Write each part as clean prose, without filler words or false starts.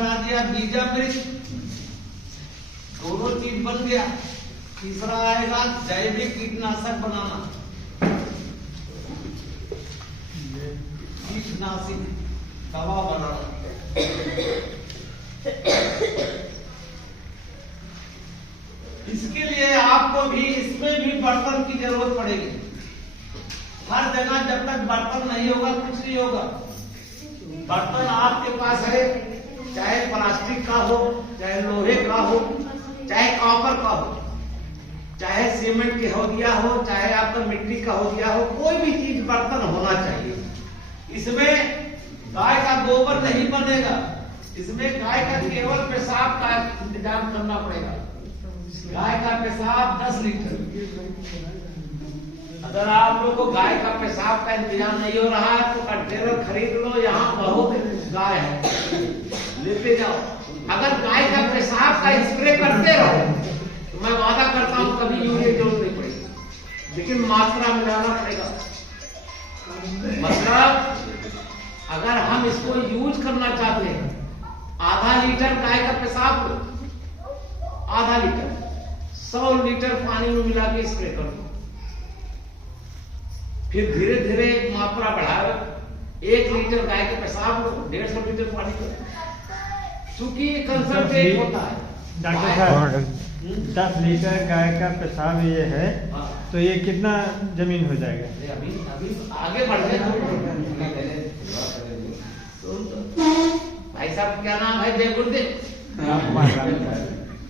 मिला दिया बीजामृत, दोनों चीज बन गया। तीसरा आएगा जैविक कीटनाशक बनाना, कीटनाशक दवा बनाना। इसके लिए आपको भी इसमें भी बर्तन की जरूरत पड़ेगी। हर जगह जब तक बर्तन नहीं होगा कुछ नहीं होगा। बर्तन आपके पास है, चाहे प्लास्टिक का हो, चाहे लोहे का हो, चाहे कॉपर का हो, चाहे सीमेंट के हो दिया हो, चाहे आपका मिट्टी का हो दिया हो, कोई भी चीज बर्तन होना चाहिए। इसमें गाय का गोबर नहीं बनेगा, इसमें गाय का केवल पेशाब का इंतजाम करना पड़ेगा। गाय का पेशाब 10 लीटर। अगर आप लोग को गाय का पेशाब का इंतजाम नहीं हो रहा है तो कंटेनर खरीद लो, यहाँ बहुत गाय है, लेते जाओ। अगर गाय का पेशाब का स्प्रे करते रहो तो मैं वादा करता हूँ कभी यूरिया जरूरत नहीं पड़ेगी, लेकिन मात्रा में लाना पड़ेगा। मतलब अगर हम इसको यूज करना चाहते हैं, आधा लीटर गाय का पेशाब लो, आधा लीटर 100 लीटर पानी में मिला के स्प्रे कर दो। फिर धीरे धीरे मात्रा बढ़ाओ, 1 लीटर गाय के पेशाब लो, 150 लीटर पानी करो, क्योंकि कंसंट्रेट होता है। डॉक्टर साहब 10 लीटर गाय का पेशाब ये है, तो ये कितना जमीन हो जाएगा? अभी अभी आगे बढ़ जाए। भाई साहब क्या नाम है? जय गुरुदेव।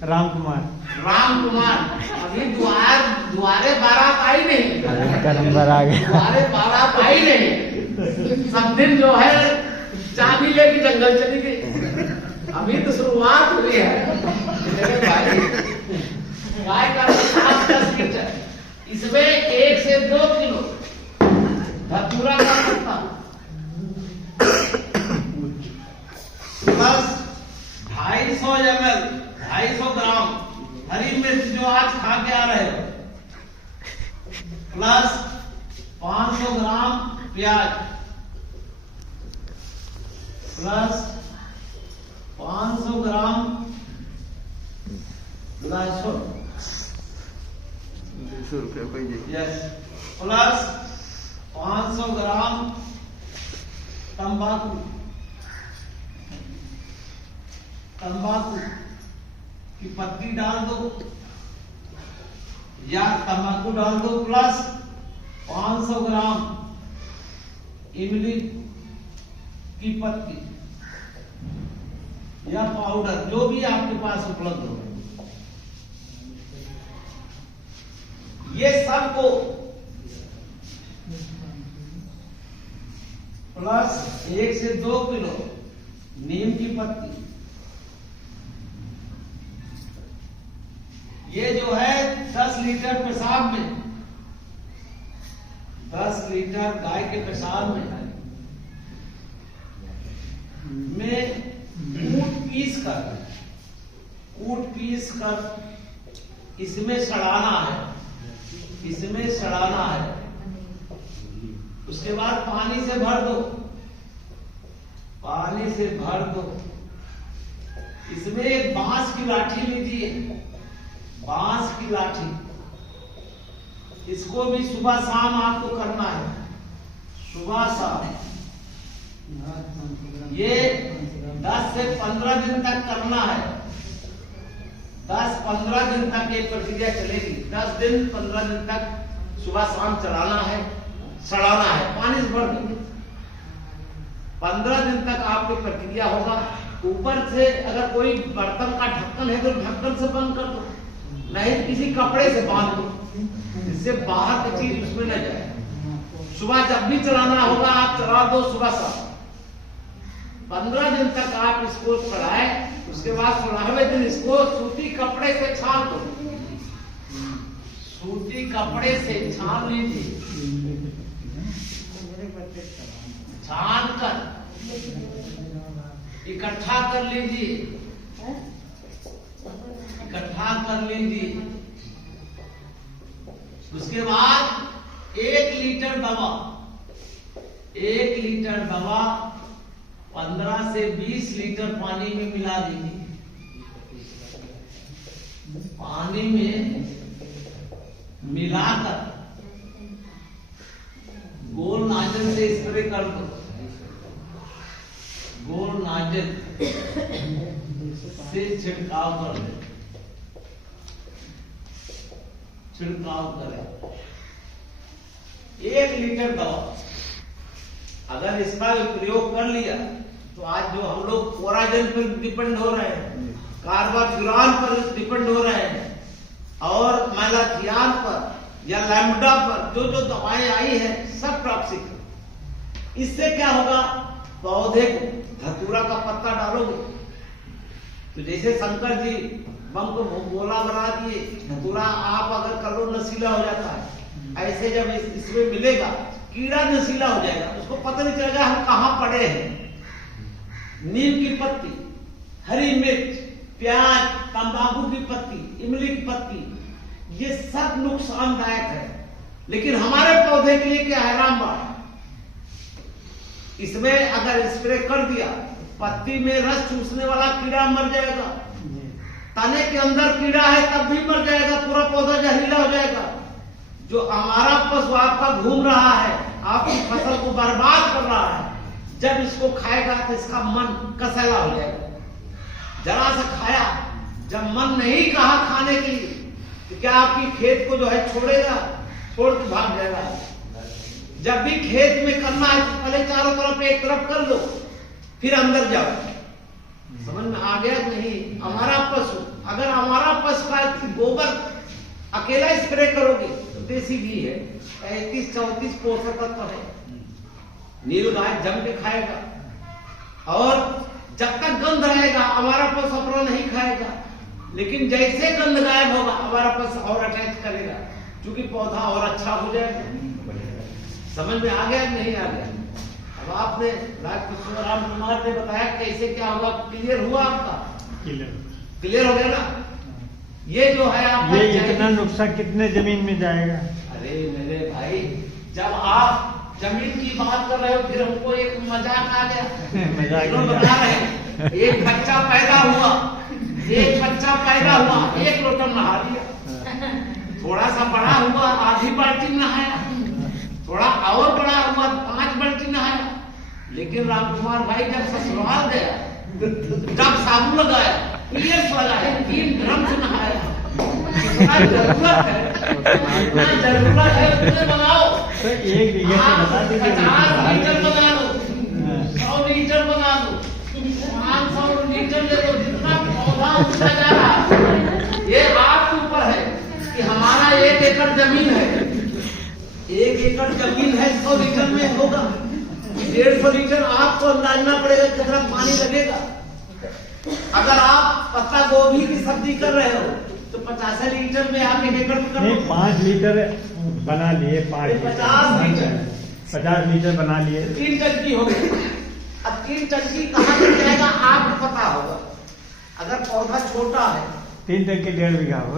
राम कुमार। राम कुमार, अभी द्वारे बारात आई नहीं, नंबर आ गया। द्वारे बारात आई नहीं। सब दिन जो है चाबी लेके जंगल चली गई, अभी तो शुरुआत हुई है। गाय का 10 लीटर, इसमें 1 से 2 किलो धतूरा का पत्ता प्लस 250 ml 250 ग्राम हरी मिर्च जो आज खा के आ रहे हो, प्लस 500 ग्राम प्याज, प्लस 500 ग्राम लहसुन, 200 रुपये, यस, प्लस 500 ग्राम तंबाकू, तंबाकू की पत्ती डाल दो या तंबाकू डाल दो, प्लस 500 ग्राम इमली की पत्ती या पाउडर, जो भी आपके पास उपलब्ध हो। ये सब को प्लस 1 से 2 किलो नीम की पत्ती, ये जो है 10 लीटर पेशाब में, 10 लीटर गाय के पेशाब में कूट पीस कर इसमें सड़ाना है, इसमें सड़ाना है। उसके बाद पानी से भर दो, पानी से भर दो। इसमें एक बांस की लाठी लीजिए, बांस की लाठी, इसको भी सुबह शाम आपको करना है, सुबह शाम। ये 10 से 15 दिन तक करना है, 10-15 दिन तक ये प्रक्रिया चलेगी। 10 दिन 15 दिन तक सुबह शाम चलाना है, सड़ाना है, पानी से भर दो। 15 दिन तक आपकी प्रक्रिया होगा। ऊपर से अगर कोई बर्तन का ढक्कन है तो ढक्कन से बंद कर दो, नहीं किसी कपड़े से बांध दो, इससे बाहर की चीज उसमें न जाए। सुबह जब भी चलाना होगा आप चला दो, सुबह शाम। 15 दिन तक आप इसको चलाए, उसके बाद 16वें दिन इसको सूती कपड़े से छान दो, सूती कपड़े से छान लीजिए, छान कर इकट्ठा कर लीजिए, इकट्ठा कर लीजिए। उसके बाद 1 लीटर दवा, 1 लीटर दवा 15 से 20 लीटर पानी में मिला दीजिए। पानी में मिलाकर गोल नाजल से स्प्रे कर दो। गोल नाजल से छिड़काव कर दो। छिड़काव करें 1 लीटर दवा। अगर इसका प्रयोग कर लिया तो आज जो हम लोग कोराजन पर डिपेंड हो रहे हैं, कार्बाफ्यूरान पर डिपेंड हो रहे हैं और मैलाथियान पर या लैम्बडा पर जो जो दवाएं आई है सब टॉक्सिक है। इससे क्या होगा, पौधे को धतूरा का पत्ता डालोगे तो जैसे शंकर जी बम को गोला बना दिए, धतूरा आप अगर करो नशीला हो जाता है, ऐसे जब इसमें मिलेगा कीड़ा नशीला हो जाएगा, उसको पता नहीं चलेगा हम कहाँ पड़े हैं। नीम की पत्ती, हरी मिर्च, प्याज, तंबाकू की पत्ती, इमली की पत्ती, ये सब नुकसानदायक है, लेकिन हमारे पौधे के लिए क्या है, रामबाण। इसमें अगर स्प्रे कर दिया पत्ती में रस चूसने वाला कीड़ा मर जाएगा, तने के अंदर कीड़ा है तब भी मर जाएगा, पूरा पौधा जहरीला हो जाएगा। जो हमारा पशु आपका घूम रहा है, आपकी फसल को बर्बाद कर रहा है, जब इसको खाएगा तो इसका मन कसैला हो जाएगा। जरा सा खाया, जब मन नहीं कहा खाने के लिए तो क्या आपकी खेत को जो है छोड़ेगा, छोड़ के भाग जाएगा। जब भी खेत में करना है तो पहले चारों तरफ एक तरफ कर लो, फिर अंदर जाओ। समझ में आ गया नहीं? हमारा पशु, अगर हमारा पशु का गोबर अकेला स्प्रे करोगे तो देसी घी है, 35-34 पोषक तत्व है, नील गाय जम के खाएगा। और जब तक गंध रहेगा हमारा पशु अपना नहीं खाएगा, लेकिन जैसे गंध गायब होगा हमारा पशु और अटैच करेगा, क्योंकि पौधा और अच्छा हो जाएगा। समझ में आ गया नहीं आ गया? अब आपने राजकिशोर राम कुमार ने बताया कैसे क्या होगा, क्लियर हुआ आपका? क्लियर हो गया ना? ये जो है आपका, ये इतना नुकसान कितने जमीन में जाएगा? अरे मेरे भाई, जब आप जमीन की बात कर रहे हो फिर हमको एक मजाक आ गया। मजाक बता रहे हैं, एक बच्चा पैदा हुआ, एक लोटन नहा लिया, थोड़ा सा बड़ा हुआ आधी बाल्टी नहाया, थोड़ा और बड़ा हुआ 5 बाल्टी नहाया। लेकिन रामकुमार भाई जब ससुराल गया, जब साबुन लगाया, पीएस लगाया, 3 ड्रम से नहाया। जरूरत है उतने बनाओ। तो 1 बीघे से बता दीजिए, 50 लीटर बना दो, 100 लीटर बना दो, 500 लीटर ले दो, जितना पौधा उगता जा रहा है। ये आपके ऊपर है कि हमारा 1 एकड़ जमीन है, 1 एकड़ जमीन है, 100 लीटर में होगा। 150 लीटर आपको अंदाजना पड़ेगा कितना पानी लगेगा। अगर आप पत्ता गोभी की सब्जी कर रहे हो तो 50 लीटर में आप 1 एकड़ में कर लो। 5 लीटर बना लिए, 50 लीटर बना लिए, 3 टंकी हो गई। अब 3 टंकी कहाँ से जाएगा आपको पता होगा। अगर पौधा छोटा है 3 टंकी 1.5 बीघा हो।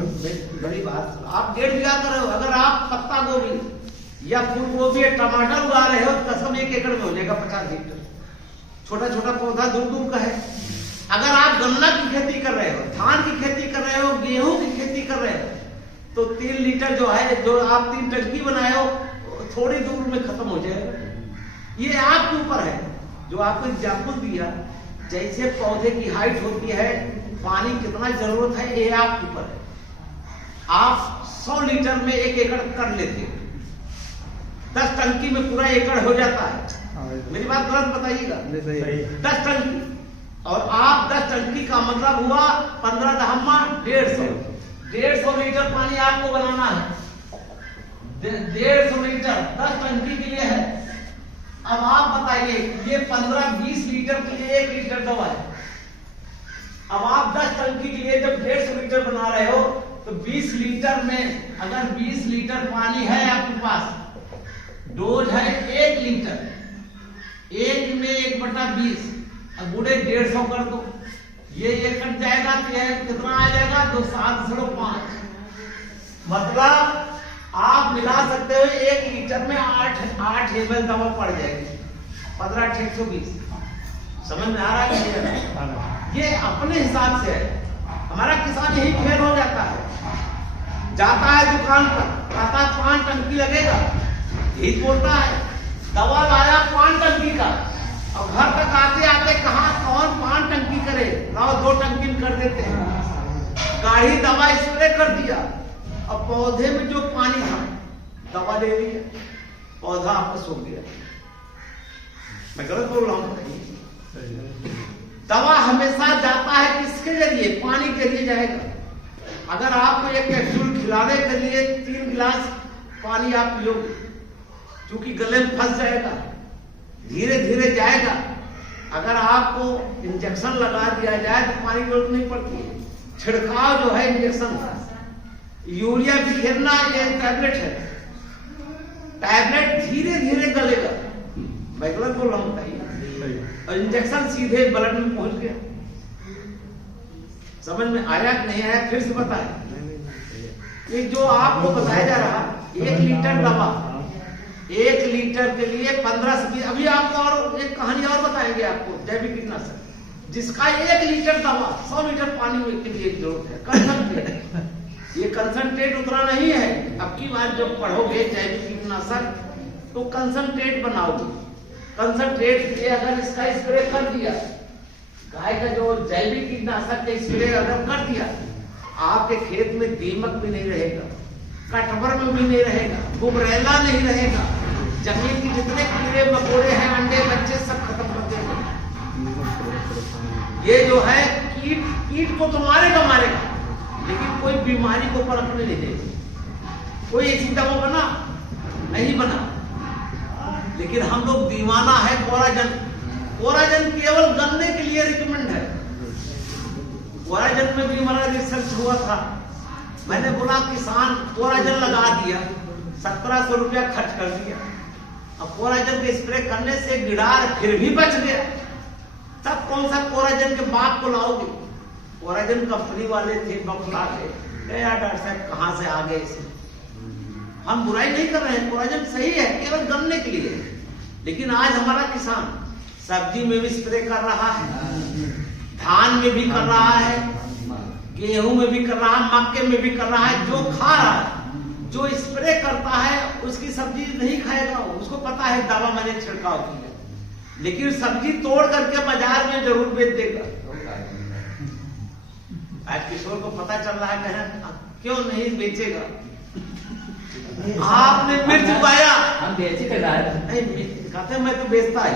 बड़ी बात, आप 1.5 बीघा कर रहे हो। अगर आप पत्ता गोभी या फूल गोभी या टमाटर उगा रहे हो तो कसम 1 एकड़ में हो जाएगा 50 लीटर। छोटा छोटा पौधा दूर दूर का है। अगर आप गन्ना की खेती कर रहे हो, धान की खेती कर रहे हो, गेहूं की खेती कर रहे हो तो 3 लीटर जो है, जो आप 3 टंकी बनाए हो, थोड़ी दूर में खत्म हो जाएगा। ये आपके ऊपर है। जो आपको एग्जाम्पल दिया, जैसे पौधे की हाइट होती है, पानी कितना जरूरत है, ये आपके ऊपर है। आप 100 लीटर में 1 एकड़ कर लेते हो, 10 टंकी में पूरा एकड़ हो जाता है। मेरी बात गलत बताइएगा? 10 टंकी, और आप 10 टंकी का मतलब हुआ 15 दहम्मा 150 लीटर पानी आपको बनाना है। 150 लीटर 10 टंकी के लिए है। अब आप बताइए, ये 15-20 लीटर के लिए 1 लीटर दवा है। अब आप 10 टंकी के लिए जब 150 लीटर बना रहे हो तो 20 लीटर में, अगर 20 लीटर पानी है आपके पास, डोज है 1 लीटर, 1 में 1/20, अब बूढ़े 150 कर दो, ये कट जाएगा तो ये कितना आ जाएगा, 7.5। मतलब आप मिला सकते हो 1 लीटर में 8 ml दवा पड़ जाएगी, 15 120। समझ में आ रहा है कि नहीं? आ रहा है। ये अपने हिसाब से है। हमारा किसान यही फेल हो जाता है, जाता है दुकान पर, कहता है 5 टंकी लगेगा, यही बोलता है, दवा लाया 5 टंकी का, और घर तक आते आते कहा कौन 5 टंकी करे, लाओ 2 टंकी में कर देते हैं। गाड़ी दवा स्प्रे कर दिया, और पौधे में जो पानी था दवा ले लिया, पौधा आपको सूख गया। मैं गलत बोल रहा हूँ? दवा हमेशा जाता है किसके जरिए? पानी के जरिए जाएगा। अगर आपको एक कैप्सूल खिलाने के लिए 3 गिलास पानी आप पियोगे, क्योंकि गले में फंस जाएगा, धीरे धीरे जाएगा। अगर आपको इंजेक्शन लगा दिया जाए तो पानी की जरूरत नहीं पड़ती है। छिड़काव जो है इंजेक्शन, यूरिया बिखेरना ये टैबलेट है, टैबलेट धीरे धीरे गलेगा। मैं गलत बोल रहा हूँ? बताइए। और इंजेक्शन सीधे ब्लड में पहुंच गया। समझ में आया कि नहीं आया? फिर से बताए। ये जो आपको बताया जा रहा 1 लीटर दवा, 1 लीटर के लिए 15 से 20। अभी आपको और एक कहानी और बताएंगे आपको, जैविक कीटनाशक जिसका 1 लीटर दवा 100 लीटर पानी के लिए जरूरत है। कंसंट्रेट, ये कंसंट्रेट उतना नहीं है। अब की बार जब पढ़ोगे जैविक कीटनाशक तो कंसंट्रेट बनाओगे। कंसंट्रेट के अगर इसका स्प्रे कर दिया, गाय का जो जैविक कीटनाशक का स्प्रे अगर कर दिया, आपके खेत में दीमक भी नहीं रहेगा, कटवर में भी नहीं रहेगा, गुबरैला नहीं रहेगा, जमीन के जितने कीड़े मकोड़े हैं, अंडे बच्चे सब खत्म कर देंगे। ये जो है कीट को तो मारेगा, लेकिन कोई बीमारी को पनपने नहीं देगा। कोई ऐसी दवा बना नहीं बना, लेकिन हम लोग दीवाना है कोराजन। कोराजन केवल गन्ने के लिए रिकमेंड है। कोराजन में भी हमारा रिसर्च हुआ था। मैंने बोला किसान कोराजन लगा दिया, 1700 रुपया खर्च कर दिया, अब कोराजन के स्प्रे करने से गिडार फिर भी बच गया। तब कौन सा कोराजन के बाप को लाओगे? कोराजन कंपनी वाले थे बखला के, यार डॉक्टर साहब कहां से आ गए इसमें। हम बुराई नहीं कर रहे हैं, कोराजन सही है, केवल गन्ने के लिए। लेकिन आज हमारा किसान सब्जी में भी स्प्रे कर रहा है, धान में भी कर रहा है, गेहूं में भी कर रहा है, मक्के में भी कर रहा है। जो खा रहा है, जो स्प्रे करता है, उसकी सब्जी नहीं खाएगा। उसको पता है दवा मैंने छिड़काव किया, लेकिन सब्जी तोड़ करके बाजार में जरूर बेच देगा। आज किशोर को पता चल रहा है, क्यों नहीं बेचेगा? आपने मिर्च उगाया, हम बेचे नहीं, कहते मैं तो बेचता ही।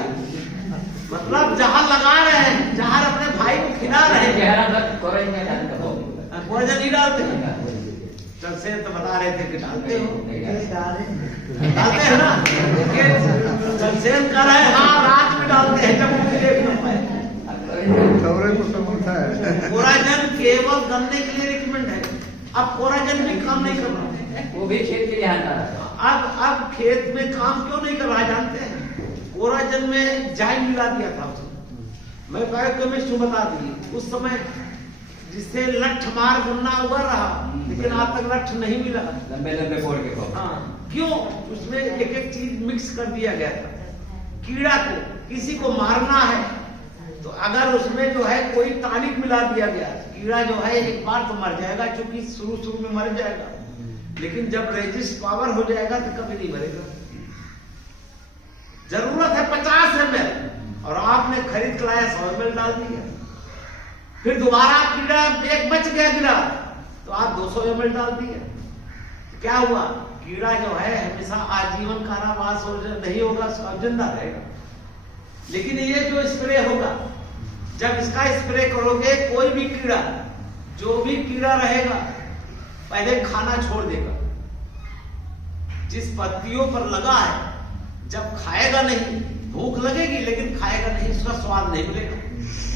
मतलब जहाँ लगा रहे हैं, जहाँ अपने भाई को खिला रहे हैं, कोराजन नहीं डालते। चल से तो बता रहे थे कि डालते हो, डालते हैं ना। चलसेन कर रहे हैं, हाँ रात में डालते हैं जब मुझे देख न पाए। कोराजन केवल गन्ने के लिए रिकमेंड है। अब कोराजन भी काम नहीं कर रहा, वो भी खेत के लिए आता है। अब खेत में काम क्यों नहीं कर रहा जानते हैं? कोराजन में जाई मिला दिया था उसने। मैं बायोकेमिस्ट हूं, बता दी। उस समय जिससे लठ मार गन्ना उगा रहा, लेकिन आज तक लठ नहीं मिला। लंबे लंबे फोड़ के हाँ, क्यों? उसमें एक एक चीज मिक्स कर दिया गया था। कीड़ा को किसी को मारना है तो अगर उसमें जो है कोई टॉनिक मिला दिया गया, कीड़ा जो है एक बार तो मर जाएगा, क्योंकि शुरू में मर जाएगा, लेकिन जब रेजिस्ट पावर हो जाएगा तो कभी नहीं मरेगा। जरूरत है 50 ml और आपने खरीद कर लाया 100 ml डाल दिया। फिर दोबारा कीड़ा एक बच गया गिरा तो आप 200 ml डाल दिया। क्या हुआ? कीड़ा जो है हमेशा आजीवन कारावास नहीं होगा, जिंदा रहेगा। लेकिन ये जो स्प्रे होगा, जब इसका स्प्रे करोगे, कोई भी कीड़ा, जो भी कीड़ा रहेगा पहले खाना छोड़ देगा। जिस पत्तियों पर लगा है, जब खाएगा नहीं, भूख लगेगी लेकिन खाएगा नहीं, उसका स्वाद नहीं मिलेगा।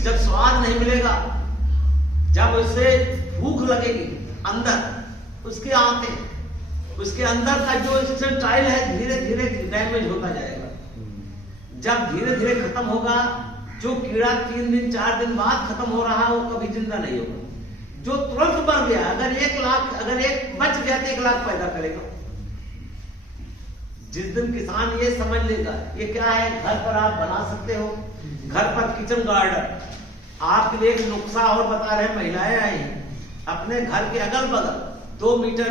जब स्वाद नहीं मिलेगा, जब उसे भूख लगेगी, अंदर उसके आंतें, उसके अंदर का जो स्टाइल है धीरे धीरे डैमेज होता जाएगा। जब धीरे धीरे खत्म होगा, जो कीड़ा 3 दिन 4 दिन बाद खत्म हो रहा है वो कभी जिंदा नहीं होगा। जो तुरंत मर गया, अगर 1 लाख, अगर एक बच गया तो 1 लाख पैदा करेगा। जिस दिन किसान ये समझ लेगा ये क्या है, घर पर आप बना सकते हो, घर पर किचन गार्डन। आपके लिए एक नुस्खा और बता रहे हैं, महिलाएं आई हैं, अपने घर के अगल बगल 2 मीटर